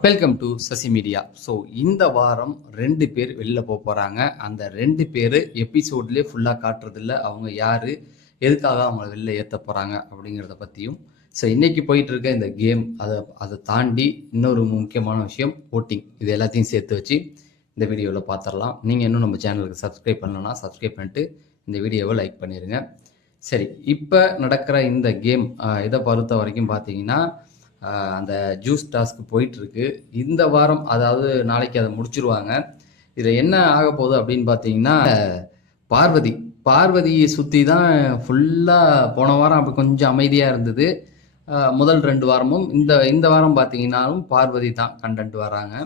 Welcome to Sasi media so இந்த வாரம் ரெண்டு பேர் வெளில போக போகிறாங்க அந்த ரெண்டு பேர் எபிசோட்லேயே ஃபுல்லாக காட்டுறதில்ல. அவங்க யார் எதுக்காக அவங்கள வெளில ஏற்ற போகிறாங்க அப்படிங்கிறத பற்றியும் ஸோ இன்றைக்கி போயிட்டு இருக்க இந்த கேம் அதை அதை தாண்டி இன்னொரு முக்கியமான விஷயம் ஓட்டிங் இது எல்லாத்தையும் சேர்த்து வச்சு இந்த வீடியோவில் பார்த்துடலாம் நீங்கள் இன்னும் நம்ம சேனலுக்கு சப்ஸ்கிரைப் பண்ணலன்னா சப்ஸ்கிரைப் பண்ணிட்டு இந்த வீடியோவை லைக் பண்ணிடுங்க சரி இப்போ நடக்கிற இந்த கேம் இதை பொறுத்த வரைக்கும் பார்த்தீங்கன்னா அந்த ஜூஸ் டாஸ்க் போயிட்டுருக்கு. இந்த வாரம் அதாவது நாளைக்கு அதை முடிச்சிருவாங்க. இதில் என்ன ஆக போகுது அப்படின்னு பார்த்தீங்கன்னா பார்வதி. பார்வதியை சுற்றி தான் ஃபுல்லாக போன வாரம் அப்படி கொஞ்சம் அமைதியாக இருந்தது. முதல் ரெண்டு வாரமும் இந்த இந்த வாரம் பார்த்தீங்கன்னாலும் பார்வதி தான் கண்டென்ட் வராங்க.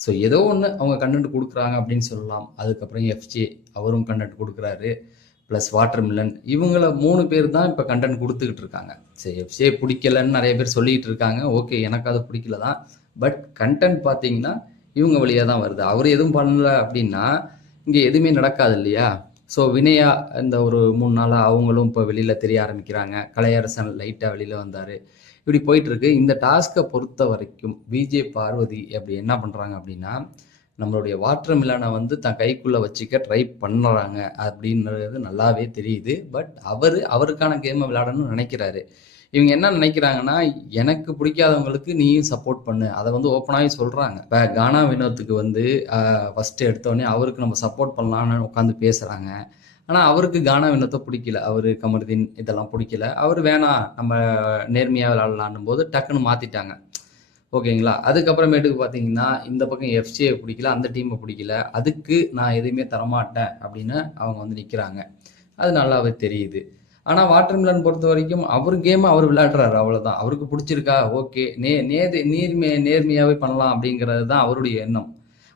ஸோ ஏதோ ஒன்று அவங்க கண்டென்ட் கொடுக்குறாங்க அப்படின்னு சொல்லலாம். அதுக்கப்புறம் எஃப்ஜே அவரும் கண்டென்ட் கொடுக்குறாரு. ப்ளஸ் வாட்டர் மில்லன் இவங்கள மூணு பேர் தான் இப்போ கண்டென்ட் கொடுத்துக்கிட்டு இருக்காங்க. சரி எஃப்சிஏ பிடிக்கலன்னு நிறைய பேர் சொல்லிக்கிட்டு இருக்காங்க. ஓகே எனக்கு அது பிடிக்கல தான். பட் கண்டென்ட் பார்த்தீங்கன்னா இவங்க வழியாக தான் வருது. அவர் எதுவும் பண்ணல அப்படின்னா இங்கே எதுவுமே நடக்காது இல்லையா? ஸோ வினயா இந்த ஒரு மூணு நாளாக அவங்களும் இப்போ வெளியில் தெரிய ஆரம்பிக்கிறாங்க. கலையரசன் லைட்டாக வெளியில் வந்தார். இப்படி போயிட்டுருக்கு இந்த டாஸ்க்கை பொறுத்த வரைக்கும் விஜே பார்வதி அப்படி என்ன பண்ணுறாங்க அப்படின்னா நம்மளுடைய வாட்டர் மிலானை வந்து தன் கைக்குள்ளே வச்சுக்க ட்ரை பண்ணுறாங்க அப்படின்றது நல்லாவே தெரியுது. பட் அவர் அவருக்கான கேமை விளையாடணும்னு நினைக்கிறாரு. இவங்க என்ன நினைக்கிறாங்கன்னா எனக்கு பிடிக்காதவங்களுக்கு நீயும் சப்போர்ட் பண்ணு. அதை வந்து ஓப்பனாகவே சொல்கிறாங்க இப்போ கானா வினோத்துக்கு வந்து ஃபஸ்ட்டு எடுத்தோடனே அவருக்கு நம்ம சப்போர்ட் பண்ணலான்னு உட்காந்து பேசுகிறாங்க ஆனால் அவருக்கு கானா வினத்தை பிடிக்கல. அவர் கமருதீன் இதெல்லாம் பிடிக்கல. அவர் வேணாம் நம்ம நேர்மையாக விளையாடலான்னும் போது டக்குன்னு மாற்றிட்டாங்க ஓகேங்களா? அதுக்கப்புறமேட்டுக்கு பார்த்தீங்கன்னா இந்த பக்கம் எஃப்சியை பிடிக்கல அந்த டீமை பிடிக்கல அதுக்கு நான் எதுவுமே தரமாட்டேன் அப்படின்னு அவங்க வந்து நிற்கிறாங்க அது நல்லாவே தெரியுது. ஆனால் வாட்டர் மிலன் பொறுத்த வரைக்கும் அவர் கேமை அவர் விளையாடுறாரு அவ்வளோதான் அவருக்கு பிடிச்சிருக்கா? ஓகே. நே நேர் நேர்மைய நேர்மையாகவே பண்ணலாம் அப்படிங்கிறது தான் அவருடைய எண்ணம்.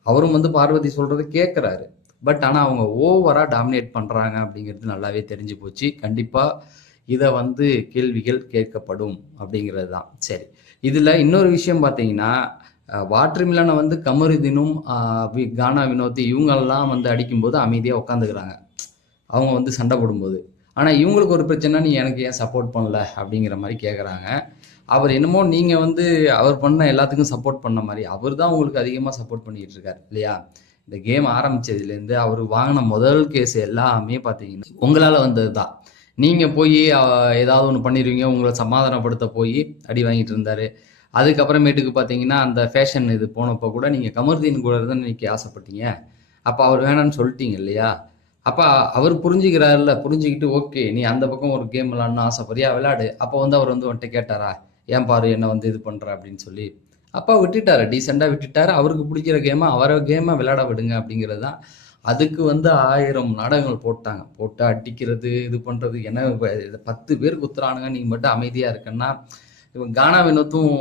அவரும் வந்து பார்வதி சொல்கிறத கேட்குறாரு பட் ஆனால் அவங்க ஓவராக டாமினேட் பண்ணுறாங்க அப்படிங்கிறது நல்லாவே தெரிஞ்சு போச்சு. கண்டிப்பாக இதை வந்து கேள்விகள் கேட்கப்படும் அப்படிங்கிறது தான் சரி. இதில் இன்னொரு விஷயம் பார்த்தீங்கன்னா வாட்டர்மிலனை வந்து கமருதினும் கானா வினோத் இவங்கெல்லாம் வந்து அடிக்கும்போது அமைதியாக உட்காந்துக்கிறாங்க அவங்க வந்து சண்டை போடும்போது. ஆனால் இவங்களுக்கு ஒரு பிரச்சனை நீ எனக்கு ஏன் சப்போர்ட் பண்ணல? அப்படிங்கிற மாதிரி கேட்குறாங்க அவர் என்னமோ நீங்கள் வந்து அவர் பண்ண எல்லாத்துக்கும் சப்போர்ட் பண்ண மாதிரி அவர் தான் உங்களுக்கு அதிகமாக சப்போர்ட் பண்ணிகிட்டு இருக்காரு இல்லையா? இந்த கேம் ஆரம்பிச்சதுலேருந்து அவர் வாங்கின முதல் கேஸ் எல்லாமே பார்த்தீங்கன்னா உங்களால் வந்தது தான் நீங்கள் போய் ஏதாவது ஒன்று பண்ணிடுவீங்க உங்களை சமாதானப்படுத்த போய் அடி வாங்கிட்டு இருந்தாரு. அதுக்கப்புறமேட்டுக்கு பார்த்தீங்கன்னா அந்த ஃபேஷன் இது போனப்போ கூட நீங்கள் கமர்தீன் கூட தான் இன்னைக்கு ஆசைப்பட்டீங்க. அப்போ அவர் வேணான்னு சொல்லிட்டீங்க இல்லையா? அப்போ அவர் புரிஞ்சுக்கிறாருல்ல புரிஞ்சுக்கிட்டு ஓகே நீ அந்த பக்கம் ஒரு கேம் விளாட்னு ஆசைப்படுறியா? விளையாடு. அப்போ வந்து அவர் வந்து வந்துட்டு கேட்டாரா? ஏன் பாரு என்ன வந்து இது பண்ணுற அப்படின்னு சொல்லி. அப்பா விட்டுட்டாரு டீசெண்டாக விட்டுட்டாரு. அவருக்கு பிடிக்கிற கேமை அவரை கேமை விளையாட விடுங்க அப்படிங்கிறது தான் அதுக்கு வந்து ஆயிரம் நாடகங்கள் போட்டாங்க. போட்டு அடிக்கிறது இது பண்ணுறது என்ன பத்து பேர் குத்துறானுங்க நீங்கள் மட்டும் அமைதியாக இருக்கன்னா இவன் கானா வினோத்தும்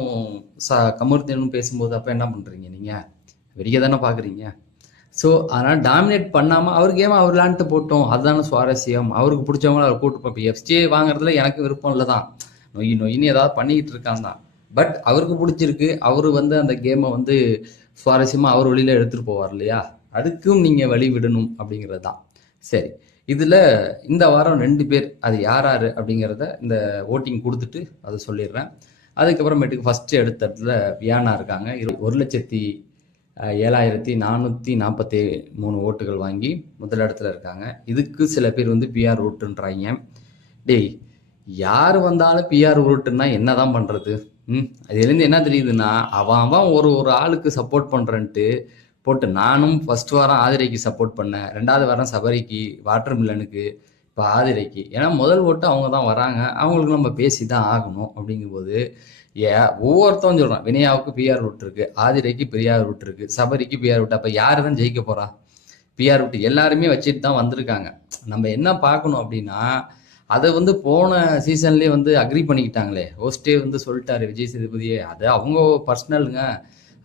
ச கமர்தீனும் பேசும்போது அப்போ என்ன பண்ணுறீங்க நீங்கள் வெளியே தானே பார்க்குறீங்க ஸோ அதனால் டாமினேட் பண்ணாமல் அவர் கேம் அவர் விளாண்டுட்டு போட்டோம் அதுதானே சுவாரஸ்யம். அவருக்கு பிடிச்சவங்கள அவர் கூட்டு இப்போ எஃப்சிஏ வாங்குறதுல எனக்கு விருப்பம் இல்லை தான் நொய் நொயின்னு ஏதாவது பண்ணிக்கிட்டு இருக்கான் தான். பட் அவருக்கு பிடிச்சிருக்கு. அவர் வந்து அந்த கேமை வந்து சுவாரஸ்யமாக அவர் வழியில் எடுத்துகிட்டு போவார் இல்லையா? அதுக்கும் நீங்கள் வழி விடணும் அப்படிங்கிறது தான் சரி. இதில் இந்த வாரம் ரெண்டு பேர் அது யார் யார் அப்படிங்கிறத இந்த ஓட்டிங் கொடுத்துட்டு அதை சொல்லிடுறேன். அதுக்கப்புறமேட்டுக்கு ஃபஸ்ட்டு எடுத்த இடத்துல வியானா இருக்காங்க. இரு ஒரு லட்சத்தி ஏழாயிரத்தி நானூற்றி நாற்பத்தி மூணு ஓட்டுகள் வாங்கி முதலிடத்துல இருக்காங்க. இதுக்கு சில பேர் வந்து பிஆர் ஓட்டுன்றாங்க டேய் யார் வந்தாலும் பிஆர் ரூட்டுன்னா என்ன தான் பண்ணுறது ம் அதுலேருந்து என்ன தெரியுதுன்னா அவன் அவன் ஒரு ஒரு ஆளுக்கு சப்போர்ட் பண்ணுறன்ட்டு போட்டு நானும் ஃபர்ஸ்ட் வாரம் ஆதிரைக்கு சப்போர்ட் பண்ணேன். ரெண்டாவது வாரம் சபரிக்கு வாட்டர் மில்லனுக்கு இப்போ ஆதிரைக்கு. ஏன்னா முதல் ஓட்டு அவங்க தான் வராங்க. அவங்களுக்கு நம்ம பேசி தான் ஆகணும் அப்படிங்கும்போது ஏ ஒவ்வொருத்தவன் சொல்கிறான் வினயாவுக்கு பிஆர் ரூட் இருக்கு ஆதிரைக்கு பிஆர் ரூட் இருக்கு சபரிக்கு பிஆர் ரூட் அப்போ யார் தான் ஜெயிக்க போறா? பிஆர் ரூட் எல்லாருமே வச்சுட்டு தான் வந்திருக்காங்க. நம்ம என்ன பார்க்கணும் அப்படின்னா அதை வந்து போன சீசன்லேயே வந்து அக்ரி பண்ணிக்கிட்டாங்களே. ஹோஸ்டே வந்து சொல்லிட்டாரு விஜய் சேதுபதியே. அது அவங்க பர்சனலுங்க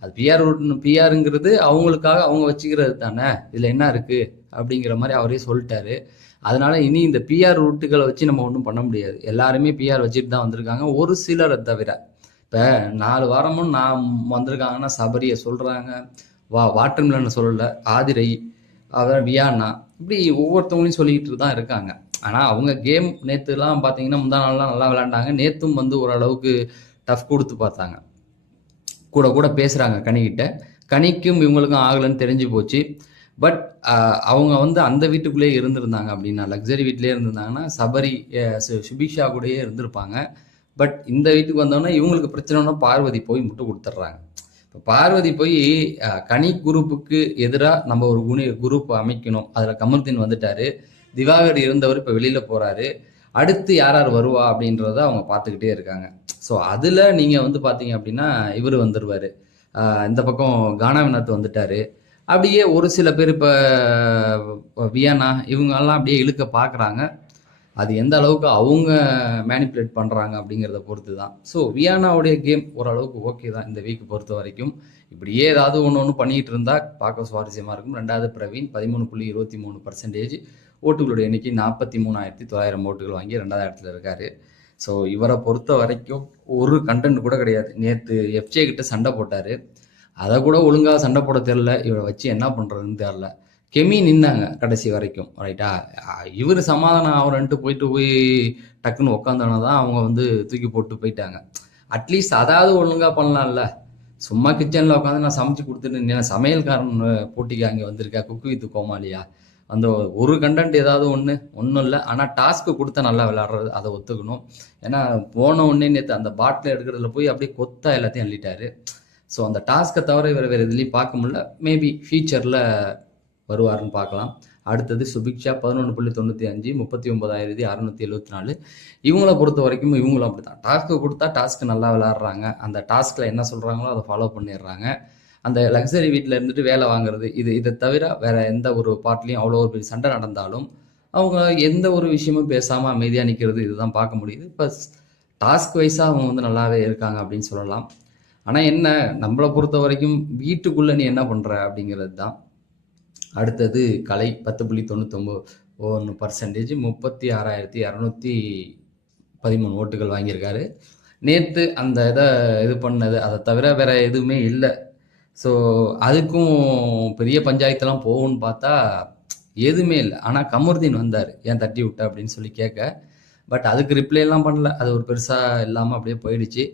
அது பிஆர் ரூட்னு பிஆருங்கிறது அவங்களுக்காக அவங்க வச்சுக்கிறது தானே? இதில் என்ன இருக்குது அப்படிங்கிற மாதிரி அவரே சொல்லிட்டாரு. அதனால இனி இந்த பிஆர் ரூட்டுகளை வச்சு நம்ம ஒன்றும் பண்ண முடியாது. எல்லாருமே பிஆர் வச்சுட்டு தான் வந்திருக்காங்க. ஒரு சிலரை தவிர. இப்போ நாலு வாரமும் நான் வந்திருக்காங்கன்னா சபரியை சொல்கிறாங்க வா வாட்டர் மிலனை சொல்லலை ஆதிரை அதான் வியானா இப்படி ஒவ்வொருத்தவங்களையும் சொல்லிக்கிட்டு தான் இருக்காங்க. ஆனால் அவங்க கேம் நேற்றுலாம் பார்த்தீங்கன்னா முந்தா நாள்லாம் நல்லா விளாண்டாங்க நேற்றும் வந்து ஓரளவுக்கு டஃப் கொடுத்து பார்த்தாங்க. கூட கூட பேசுகிறாங்க கனிக்கிட்ட கனிக்கும் இவங்களுக்கும் ஆகலைன்னு தெரிஞ்சு போச்சு. பட் அவங்க வந்து அந்த வீட்டுக்குள்ளேயே இருந்திருந்தாங்க அப்படின்னா லக்ஸரி வீட்டிலே இருந்திருந்தாங்கன்னா சபரி சு- சுபிக்ஷா கூடயே இருந்திருப்பாங்க. பட் இந்த வீட்டுக்கு வந்தோடனே இவங்களுக்கு பிரச்சனைனா பார்வதி போய் முட்டு கொடுத்துட்றாங்க. இப்போ பார்வதி போய் கனி குரூப்புக்கு எதிராக நம்ம ஒரு குணி குரூப் அமைக்கணும். அதில் கமர்தீன் வந்துட்டாரு. திவாகர் இருந்தவர் இப்போ வெளியில் போகிறாரு அடுத்து யார் யார் வருவா அப்படின்றத அவங்க பார்த்துக்கிட்டே இருக்காங்க. ஸோ அதில் நீங்கள் வந்து பார்த்தீங்க அப்படின்னா இவர் வந்துடுவார் இந்த பக்கம் கானா வினோத் வந்துட்டார். அப்படியே ஒரு சில பேர் இப்போ வியனா இவங்கெல்லாம் அப்படியே இழுக்க பார்க்குறாங்க. அது எந்த அளவுக்கு அவங்க மேனிப்புலேட் பண்ணுறாங்க அப்படிங்கிறத பொறுத்து தான் ஸோ வியானாவுடைய கேம் ஓரளவுக்கு ஓகே தான் இந்த வீக் பொறுத்த வரைக்கும். இப்படியே ஏதாவது ஒன்று ஒன்று பண்ணிகிட்டு இருந்தால் பார்க்க சுவாரஸ்யமாக இருக்கும். ரெண்டாவது பிரவீன் பதிமூணு புள்ளி இருபத்தி மூணு பர்சன்டேஜ் ஓட்டுகளுடைய எண்ணிக்கை நாற்பத்தி மூணாயிரத்தி தொள்ளாயிரம் ஓட்டுகள் வாங்கி ரெண்டாவது இடத்துல இருக்காரு. ஸோ இவரை பொறுத்த வரைக்கும் ஒரு கண்டென்ட் கூட கிடையாது. நேற்று எஃப்ஜே கிட்ட சண்டை போட்டார். அதை கூட ஒழுங்காக சண்டை போட தெரில இவரை வச்சு என்ன பண்ணுறதுன்னு தெரில கெமி நின்னாங்க கடைசி வரைக்கும். ரைட்டா இவர் சமாதானம் ஆகிறன்ட்டு போயிட்டு போய் டக்குன்னு உக்காந்தோன்னா தான் அவங்க வந்து தூக்கி போட்டு போயிட்டாங்க. அட்லீஸ்ட் அதாவது ஒழுங்காக பண்ணலாம்ல. சும்மா கிச்சனில் உட்காந்து நான் சமைச்சு கொடுத்துட்டு சமையல்காரன் போட்டிக்கு அங்கே வந்திருக்கா? குக்கு வித்து கோமாளியா? அந்த ஒரு கண்டென்ட் ஏதாவது ஒன்று ஒன்றும் இல்லை. ஆனால் டாஸ்க்கு கொடுத்தா நல்லா விளாட்றது அதை ஒத்துக்கணும். ஏன்னா போன உடனே நேற்று அந்த பாட்டில் எடுக்கிறதுல போய் அப்படியே கொத்தா எல்லாத்தையும் அள்ளிட்டாரு. ஸோ அந்த டாஸ்க்கை தவிர வேறு வேறு எதுலேயும் பார்க்க முடியல. மேபி ஃபியூச்சரில் வருவாருன்னு பார்க்கலாம். அடுத்தது சுபிக்ஷா பதினொன்று புள்ளி தொண்ணூற்றி அஞ்சு முப்பத்தி ஒன்பதாயிரத்தி அறநூற்றி எழுபத்தி நாலு. இவங்கள பொறுத்த வரைக்கும் இவங்களும் அப்படி தான் டாஸ்க்கு கொடுத்தா டாஸ்க்கு நல்லா விளாட்றாங்க அந்த டாஸ்கில் என்ன சொல்கிறாங்களோ அதை ஃபாலோ பண்ணிடுறாங்க. அந்த லக்ஸரி வீட்டில் இருந்துட்டு வேலை வாங்குறது இது இதை தவிர வேற எந்த ஒரு பார்ட்லையும் அவ்வளோ ஒரு பெரிய சண்டை நடந்தாலும் அவங்க எந்த ஒரு விஷயமும் பேசாமல் அமைதியாக நிற்கிறது இதுதான் பார்க்க முடியுது. இப்போ டாஸ்க் வைஸாக அவங்க வந்து நல்லாவே இருக்காங்க அப்படின்னு சொல்லலாம். ஆனால் என்ன நம்மளை பொறுத்த வரைக்கும் வீட்டுக்குள்ளே நீ என்ன பண்ணுற அப்படிங்கிறது தான். அடுத்தது கலை பத்து புள்ளி தொண்ணூத்தொம்பது ஒன்று பர்சன்டேஜ் முப்பத்தி ஆறாயிரத்தி இரநூத்தி பதிமூணு ஓட்டுகள் வாங்கியிருக்காரு. நேற்று அந்த இதை இது பண்ணது அதை தவிர வேற எதுவுமே இல்லை. ஸோ அதுக்கும் பெரிய பஞ்சாயத்தெல்லாம் போகும்னு பார்த்தா எதுவுமே இல்லை. ஆனால் கமருதீன் வந்தார். ஏன் தட்டி விட்ட அப்படின்னு சொல்லி கேட்க. பட் அதுக்கு ரிப்ளைலாம் பண்ணல. அது ஒரு பெருசாக இல்லாமல் அப்படியே போயிடுச்சு.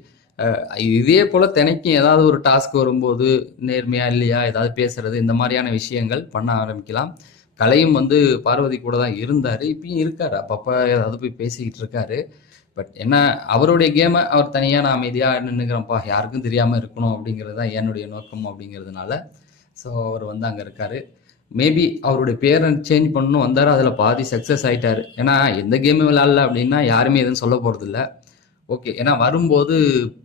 இதே போல் தினைக்கும் ஏதாவது ஒரு டாஸ்க் வரும்போது நேர்மையாக இல்லையா? ஏதாவது பேசுறது இந்த மாதிரியான விஷயங்கள் பண்ண ஆரம்பிக்கலாம். கலையும் வந்து பார்வதி கூட தான் இருந்தார். இப்பயும் இருக்கார். அப்பப்போ ஏதாவது போய் பேசிக்கிட்டு இருக்காரு. பட் என்ன அவருடைய கேமை அவர் தனியாக நான் அமைதியாக நின்றுக்கிறேன்ப்பா யாருக்கும் தெரியாமல் இருக்கணும் அப்படிங்கிறது தான் என்னுடைய நோக்கம் அப்படிங்கிறதுனால. ஸோ அவர் வந்து அங்கே இருக்காரு. மேபி அவருடைய பேரை சேஞ்ச் பண்ணணும் வந்தார் அதில் பாதி சக்ஸஸ் ஆகிட்டார் ஏன்னா எந்த கேமும் விளாட்ல அப்படின்னா யாருமே எதுவும் சொல்ல போகிறதில்ல ஓகே ஏன்னா வரும்போது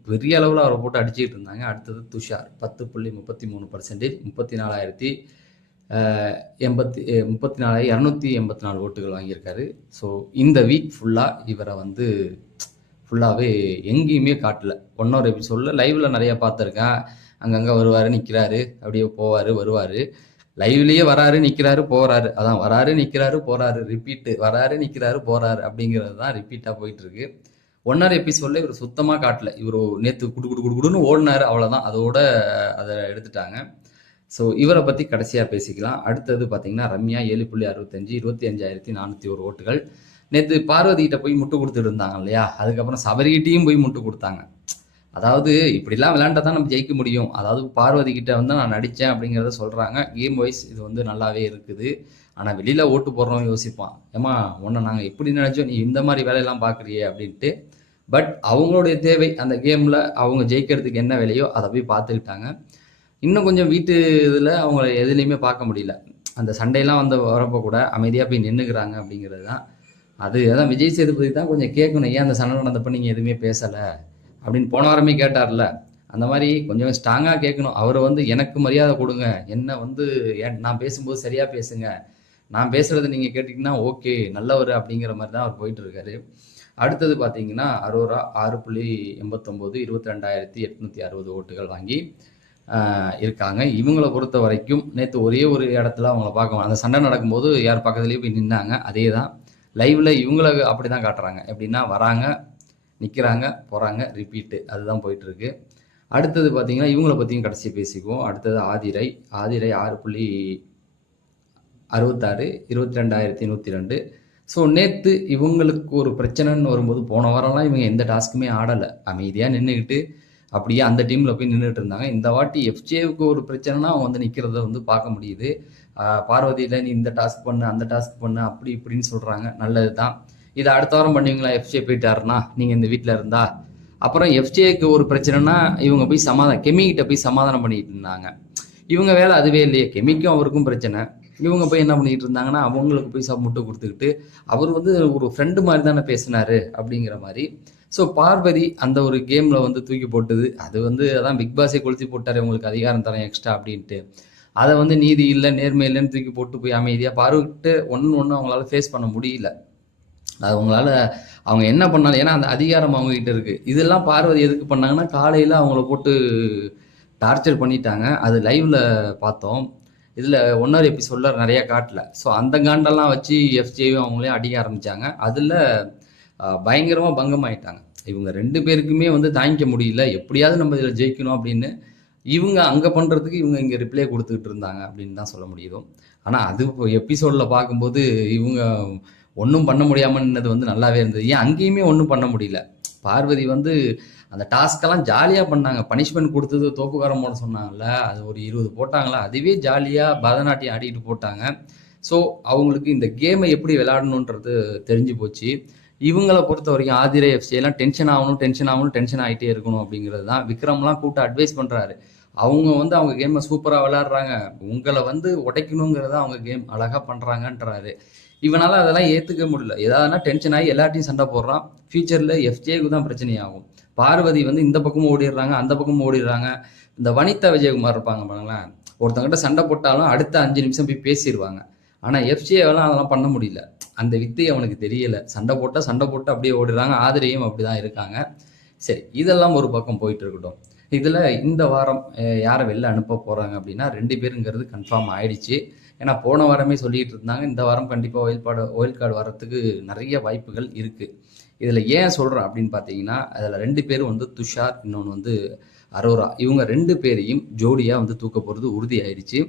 பெரிய அளவில் அவரை போட்டு அடிச்சுக்கிட்டு இருந்தாங்க. அடுத்தது துஷார் பத்து புள்ளி முப்பத்தி மூணு பர்சன்டேஜ் முப்பத்தி நாலாயிரத்தி எண்பத்தி முப்பத்தி நாலாயிரம் இரநூத்தி எண்பத்தி நாலு ஓட்டுகள் வாங்கியிருக்காரு. ஸோ இந்த வீக் ஃபுல்லாக இவரை வந்து ஃபுல்லாகவே எங்கேயுமே காட்டல. ஒன்னொரு எபிசோடில் லைவில் நிறையா பார்த்துருக்கேன். அங்கங்கே வருவார் நிற்கிறாரு அப்படியே போவார் வருவார். லைவ்லேயே வராரு நிற்கிறாரு போகிறாரு அதான் வராரு நிற்கிறாரு போகிறாரு ரிப்பீட்டு வராரு நிற்கிறாரு போகிறாரு அப்படிங்கிறது தான் ரிப்பீட்டாக போயிட்டுருக்கு. ஒன்னரை எபிசோடில் இவர் சுத்தமாக காட்டல. இவர் நேற்று குடு குடு குடு குடுன்னு ஓடினார் அவ்வளோதான் அதோட அதை எடுத்துட்டாங்க. ஸோ இவரை பற்றி கடைசியாக பேசிக்கலாம். அடுத்தது பார்த்தீங்கன்னா ரம்யா ஏழு புள்ளி அறுபத்தஞ்சு இருபத்தி அஞ்சாயிரத்தி நானூற்றி ஒரு ஓட்டுகள். நேற்று பார்வதிகிட்ட போய் முட்டு கொடுத்துட்டு இருந்தாங்க இல்லையா? அதுக்கப்புறம் சபரிகிட்டையும் போய் முட்டு கொடுத்தாங்க. அதாவது இப்படிலாம் விளையாண்டா தான் நம்ம ஜெயிக்க முடியும். அதாவது பார்வதி கிட்ட வந்து நான் நடித்தேன் அப்படிங்கிறத சொல்கிறாங்க கேம் வைஸ் இது வந்து நல்லாவே இருக்குது. ஆனால் வெளியில் ஓட்டு போடுறோம் யோசிப்பான். ஏமா உன்னை நாங்கள் எப்படி நினச்சோம்? நீ இந்த மாதிரி வேலையெல்லாம் பார்க்குறியே அப்படின்ட்டு. பட் அவங்களுடைய தேவை அந்த கேமில் அவங்க ஜெயிக்கிறதுக்கு என்ன வேலையோ அதை போய் பார்த்துக்கிட்டாங்க. இன்னும் கொஞ்சம் வீட்டு இதில் அவங்கள எதுலேயுமே பார்க்க முடியல. அந்த சண்டையெல்லாம் வந்து வரப்போ கூட அமைதியாக போய் நின்றுக்கிறாங்க அப்படிங்கிறது தான் அது அதான் விஜய் சேதுபதி தான் கொஞ்சம் கேட்கணும் ஏன் அந்த சண்டை நடந்தப்போ நீங்கள் எதுவுமே பேசலை? அப்படின்னு போன வாரமே கேட்டார்ல. அந்த மாதிரி கொஞ்சம் ஸ்ட்ராங்காக கேட்கணும். அவர் வந்து எனக்கு மரியாதை கொடுங்க. என்ன வந்து நான் பேசும்போது சரியாக பேசுங்க. நான் பேசுகிறத நீங்கள் கேட்டிங்கன்னா ஓகே நல்லவர் அப்படிங்கிற மாதிரி தான் அவர் போயிட்டு இருக்காரு அடுத்தது பார்த்தீங்கன்னா அரோரா ஆறு புள்ளி எண்பத்தொம்போது இருபத்தி ரெண்டாயிரத்தி எட்நூற்றி அறுபது ஓட்டுகள் வாங்கி இருக்காங்க. இவங்களை பொறுத்த வரைக்கும் நேற்று ஒரே ஒரு இடத்துல அவங்கள பார்க்க அந்த சண்டை நடக்கும்போது யார் பக்கத்துலேயே போய் நின்னாங்க. அதே தான் லைவில் இவங்கள அப்படி தான் காட்டுறாங்க. எப்படின்னா வராங்க நிற்கிறாங்க போகிறாங்க ரிப்பீட்டு அதுதான் போயிட்டுருக்கு. அடுத்தது பார்த்தீங்கன்னா இவங்களை பற்றியும் கடைசி பேசிக்குவோம். அடுத்தது ஆதிரை. ஆதிரை ஆறு புள்ளி அறுபத்தாறு இருபத்தி ரெண்டாயிரத்தி நூற்றி ரெண்டு. ஸோ நேற்று இவங்களுக்கு ஒரு பிரச்சனைன்னு வரும்போது போன வாரம்லாம் இவங்க எந்த டாஸ்க்குமே ஆடலை. அமைதியாக நின்றுக்கிட்டு அப்படியே அந்த டீமில் போய் நின்றுட்டு இருந்தாங்க. இந்த வாட்டி எஃப்ஜேவுக்கு ஒரு பிரச்சனைனா அவங்க வந்து நிற்கிறத வந்து பார்க்க முடியுது. பார்வதியில் நீ இந்த டாஸ்க் பண்ணு அந்த டாஸ்க் பண்ணு அப்படி இப்படின்னு சொல்கிறாங்க நல்லது தான் இதை அடுத்த வாரம் பண்ணுவீங்களா? எஃப்ஜே போயிட்டாருன்னா நீங்கள் இந்த வீட்டில் இருந்தா. அப்புறம் எஃப்ஜேக்கு ஒரு பிரச்சனைனா இவங்க போய் சமாதானம் கெமிக்கிட்ட போய் சமாதானம் பண்ணிட்டு இருந்தாங்க. இவங்க வேலை அதுவே இல்லையே. கெமிக்கும் அவருக்கும் பிரச்சனை. இவங்க போய் என்ன பண்ணிட்டு இருந்தாங்கன்னா அவங்களுக்கு போய் சப் கொடுத்துக்கிட்டு அவர் வந்து ஒரு ஃப்ரெண்டு மாதிரி தானே பேசினாரு அப்படிங்கிற மாதிரி. ஸோ பார்வதி அந்த ஒரு கேமில் வந்து தூக்கி போட்டது. அது வந்து அதான் பிக் பாஸே கொளுத்தி போட்டார் உங்களுக்கு அதிகாரம் தரேன் எக்ஸ்ட்ரா அப்படின்ட்டு. அதை வந்து நீதி இல்லை நேர்மை இல்லைன்னு தூக்கி போட்டு போய் அமைதியாக பார்வட்டு ஒன்று ஒன்று அவங்களால ஃபேஸ் பண்ண முடியல. அது அவங்களால அவங்க என்ன பண்ணாலும் ஏன்னா அந்த அதிகாரம் அவங்க கிட்ட இருக்கு. இதெல்லாம் பார்வதி எதுக்கு பண்ணாங்கன்னா காலையில் அவங்கள போட்டு டார்ச்சர் பண்ணிட்டாங்க. அது லைவ்ல பார்த்தோம். இதில் ஒன்னொரு எபிசோடில் நிறைய காட்டல. ஸோ அந்த காண்டெல்லாம் வச்சு எஃப்ஜேயும் அவங்களையும் அடிக்க ஆரம்பித்தாங்க அதில் பயங்கரமாக பங்கமாயிட்டாங்க. இவங்க ரெண்டு பேருக்குமே வந்து தாங்கிக்க முடியல. எப்படியாவது நம்ம இதில் ஜெயிக்கணும் அப்படின்னு இவங்க அங்கே பண்ணுறதுக்கு இவங்க இங்கே ரிப்ளை கொடுத்துக்கிட்டு இருந்தாங்க அப்படின்னு தான் சொல்ல முடியும் ஆனால் அது இப்போ எபிசோடில் பார்க்கும்போது இவங்க ஒன்றும் பண்ண முடியாமன்னது வந்து நல்லாவே இருந்தது. ஏன் அங்கேயுமே ஒன்றும் பண்ண முடியல. பார்வதி வந்து அந்த டாஸ்க்கெல்லாம் ஜாலியாக பண்ணாங்க. பனிஷ்மெண்ட் கொடுத்தது தோப்புக்காரம் போட சொன்னாங்கல்ல அது ஒரு இருபது போட்டாங்களா? அதுவே ஜாலியாக பரதநாட்டியம் ஆடிட்டு போட்டாங்க. ஸோ அவங்களுக்கு இந்த கேமை எப்படி விளையாடணுன்றது தெரிஞ்சு போச்சு. இவங்கள பொறுத்த வரைக்கும் ஆதிரை எஃப்சி எல்லாம் டென்ஷன் ஆகணும் டென்ஷன் ஆகணும் டென்ஷன் ஆகிட்டே இருக்கணும் அப்படிங்கிறது தான். விக்ரம்லாம் கூட்ட அட்வைஸ் பண்ணுறாரு அவங்க வந்து அவங்க கேமை சூப்பராக விளாட்றாங்க உங்களை வந்து உடைக்கணுங்கிறத அவங்க கேம் அழகாக பண்ணுறாங்கன்றாரு இவனால் அதெல்லாம் ஏற்றுக்க முடியல. ஏதாவதுனா டென்ஷன் ஆகி எல்லாத்தையும் சண்டை போடுறான். ஃபியூச்சரில் எஃப்ஜேக்கு தான் பிரச்சனையாகும். பார்வதி வந்து இந்த பக்கமும் ஓடிடுறாங்க அந்த பக்கமும் ஓடிடுறாங்க. இந்த வனிதா விஜயகுமார் இருப்பாங்க பாருங்களேன். ஒருத்தங்கிட்ட சண்டை போட்டாலும் அடுத்த அஞ்சு நிமிஷம் போய் பேசிடுவாங்க ஆனால் எஃப்ஜேவெல்லாம் அதெல்லாம் பண்ண முடியல. அந்த வித்தை அவனுக்கு தெரியல. சண்டை போட்டால் சண்டை போட்டு அப்படியே ஓடிடுறாங்க. ஆதிரியும் அப்படி தான் இருக்காங்க. சரி இதெல்லாம் ஒரு பக்கம் போயிட்டு இருக்கட்டும். இதில் இந்த வாரம் யாரை வெளில அனுப்ப போகிறாங்க அப்படின்னா ரெண்டு பேருங்கிறது கன்ஃபார்ம் ஆயிடுச்சு. ஏன்னா போன வாரமே சொல்லிட்டு இருந்தாங்க இந்த வாரம் கண்டிப்பாக ஒயில் பாடு ஒயில் கார்டு வரத்துக்கு நிறைய வாய்ப்புகள் இருக்குது இதில் ஏன் சொல்கிறேன் அப்படின்னு பார்த்தீங்கன்னா அதில் ரெண்டு பேரும் வந்து துஷார் இன்னொன்று வந்து அரோரா. இவங்க ரெண்டு பேரையும் ஜோடியாக வந்து தூக்க போகிறது உறுதி ஆயிடுச்சு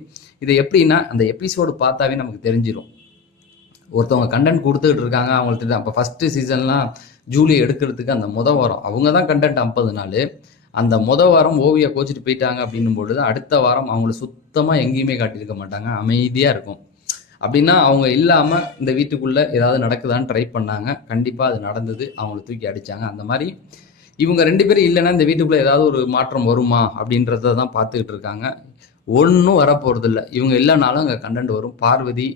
இது எப்படின்னா அந்த எபிசோடு பார்த்தாவே நமக்கு தெரிஞ்சிடும் ஒருத்தவங்க கண்டென்ட் கொடுத்துக்கிட்டு இருக்காங்க அவங்களுக்கு அப்போ ஃபஸ்ட்டு சீசன்லாம் ஜூலி எடுக்கிறதுக்கு அந்த முத வாரம். அவங்க தான் கண்டென்ட் ஐம்பது நாள். அந்த முத வாரம் ஓவியா கோச்சிட்டு போயிட்டாங்க அப்படின்னும் பொழுது அடுத்த வாரம் அவங்கள சுத்தமாக எங்கேயுமே காட்டியிருக்க மாட்டாங்க. அமைதியாக இருக்கும். அப்படின்னா அவங்க இல்லாமல் இந்த வீட்டுக்குள்ளே ஏதாவது நடக்குதான்னு ட்ரை பண்ணாங்க. கண்டிப்பாக அது நடந்தது. அவங்கள தூக்கி அடித்தாங்க அந்த மாதிரி இவங்க ரெண்டு பேரும் இல்லைன்னா இந்த வீட்டுக்குள்ளே ஏதாவது ஒரு மாற்றம் வருமா அப்படின்றத தான் பார்த்துக்கிட்டு இருக்காங்க. ஒன்றும் வரப்போகிறது இல்லை இவங்க இல்லைனாலும் அங்கே கண்டென்ட் வரும். பார்வதி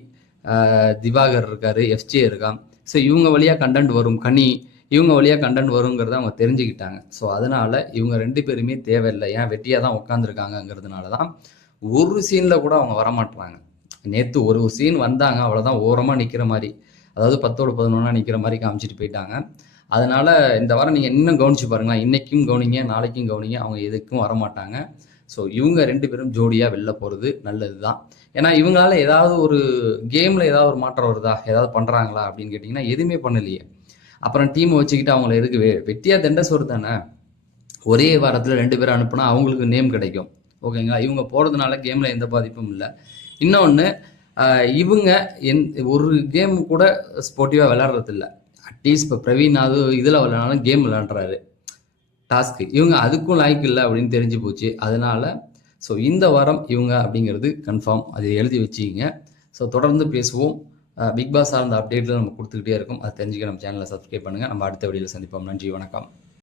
திவாகர் இருக்காரு எஃப்ஜே இருக்கான். ஸோ இவங்க வழியாக கண்டென்ட் வரும். கனி இவங்க வழியாக கண்டென்ட் வருங்கிறத அவங்க தெரிஞ்சுக்கிட்டாங்க. ஸோ அதனால இவங்க ரெண்டு பேருமே தேவையில்லை. ஏன்? வெட்டியாக தான் உட்காந்துருக்காங்கங்கிறதுனால தான் ஒரு சீனில் கூட அவங்க வரமாட்டுறாங்க நேற்று ஒரு சீன் வந்தாங்க அவ்வளோதான் ஓரமாக நிற்கிற மாதிரி. அதாவது பத்தோடு பதினொன்றா நிற்கிற மாதிரி காமிச்சிட்டு போயிட்டாங்க. அதனால இந்த வாரம் நீங்கள் இன்னும் கவனிச்சு பாருங்களேன். இன்னைக்கும் கவனிங்க நாளைக்கும் கவனிங்க. அவங்க எதுக்கும் வரமாட்டாங்க. ஸோ இவங்க ரெண்டு பேரும் ஜோடியாக வெளில போகிறது நல்லது தான் ஏன்னா இவங்களால ஏதாவது ஒரு கேமில் ஏதாவது ஒரு மாற்றம் வருதா? ஏதாவது பண்ணுறாங்களா அப்படின்னு கேட்டிங்கன்னா எதுவுமே பண்ணலையே. அப்புறம் டீம் வச்சுக்கிட்டு அவங்கள எதுக்கு வெ வெட்டியாக தெண்ட சோறு தானே? ஒரே வாரத்தில் ரெண்டு பேரும் அனுப்புனா அவங்களுக்கு நேம் கிடைக்கும். ஓகேங்களா? இவங்க போகிறதுனால கேமில் எந்த பாதிப்பும் இல்லை. இன்னொன்று இவங்க என் ஒரு கேம் கூட ஸ்போர்ட்டிவாக விளாட்றதில்ல அட்லீஸ்ட் இப்போ பிரவீன் அது இதில் விளையாடாலும் கேம் விளையாடுறாரு. டாஸ்க்கு இவங்க அதுக்கும் லாய்க்கு இல்லை அப்படின்னு தெரிஞ்சு போச்சு. அதனால ஸோ இந்த வாரம் இவங்க அப்படிங்கிறது கன்ஃபார்ம் அது எழுதி வச்சுக்கிங்க. ஸோ தொடர்ந்து பேசுவோம். பிக் பாஸ் சார்ந்த அப்டேட்டில் நம்ம கொடுத்துக்கிட்டே இருக்கும். அதை தெரிஞ்சுக்க நம்ம சேனலை சப்ஸ்கிரைப் பண்ணுங்கள் நம்ம அடுத்த வீடியோவில் சந்திப்போம். நன்றி வணக்கம்.